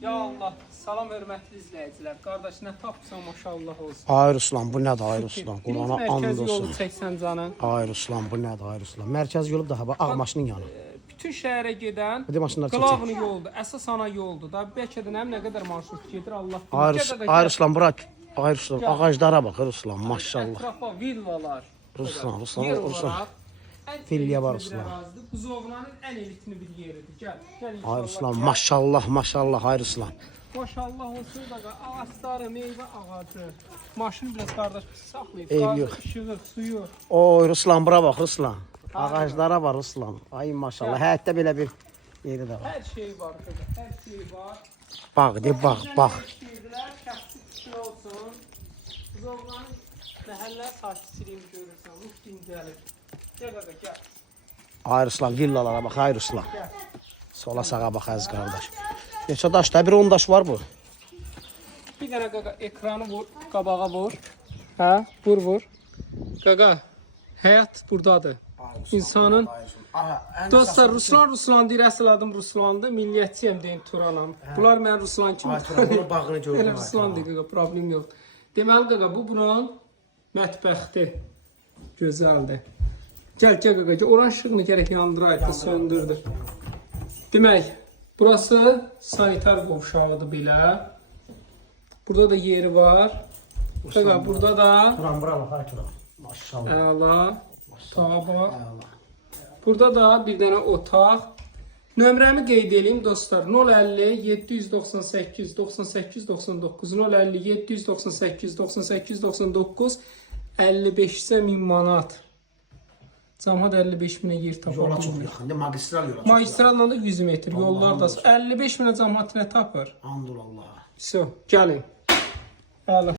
Ya Allah, salam hörmətli izləyicilər. Qardaş nə tapsan maşallah olsun. Ay Ruslan, bu nədir ay Ruslan? Qurana and Mərkəzi yolu olsun. çəksən canın. Ay Ruslan, bu nədir ay Ruslan? Mərkəz yolu daha ağ maşının yanı. Bütün şəhərə gedən Bir də maşınlar Qlavını yoldur, əsas ana yoldur. Da bəlkə də nə qədər marşrut gedir Allah bilir. Ay Ruslan, bura ay Ruslan, ağaclara bax Ruslan, maşallah. Ətrafa villalar. Ruslan. Villaya var Ruslan. Buzovnanın ən elitini bir yeridir. Gəl. Ay Ruslan, maşallah ay Ruslan. Maşallah olsun da ağaçları, meyvə ağacı. Maşını biraz qardaş saxlayıb. Eyb yox. İşığı, suyu. Oy Ruslan, bura bax Ruslan. Ağaclara var Ruslan. Ay maşallah, həyətdə belə bir yeri də var. Hər şey var qızım, hər şey var. Bax, de bax. Şəxsi olsun. Buzovnanın məhəllə sakitçiliyini görürsən, ruh dincəlir. Gəl qaqa, gəl. Ay Ruslan, villalara bax ay Ruslan. Gəl. Sola sağa bax əziz qardaş. Neçə daşda? Bir 10 daş var bu. Bir dənə qaqa ekranı vur, qabağa vur. Hə, vur. Qaqa, həyat buradadır. İnsanın dostlar Ruslan deyir, əsl adım Ruslandır. Milliyyətçiyəm deyin Turanam. Bunlar mən Ruslan kimi. Bunun bağını gördüm. Elə Ruslan deyir qaqa, problem yox. Deməli qaqa, bu bunun mətbəxti. Gözəldir. Gəl qaqa, oran işığını gərək yandıraydı da söndürdü. Demək, burası sanitar qovşağıdır belə. Burada da yeri var. Qaqa, burada da Bura bax ay Turan. Maşallah. əla. Tağa bax. Burada da bir dənə otaq. Nömrəmi qeyd edeyim dostlar. 050 798 98 99 050 798 98 99 55-sə 1000 manat. Cəmaət 55 minə yer tapar. Yola çox yaxındır, magistral yola. Magistralla da 100 metr yollar da 55 minə cəmaət nə tapır? Andullah. Gəlin. Əla.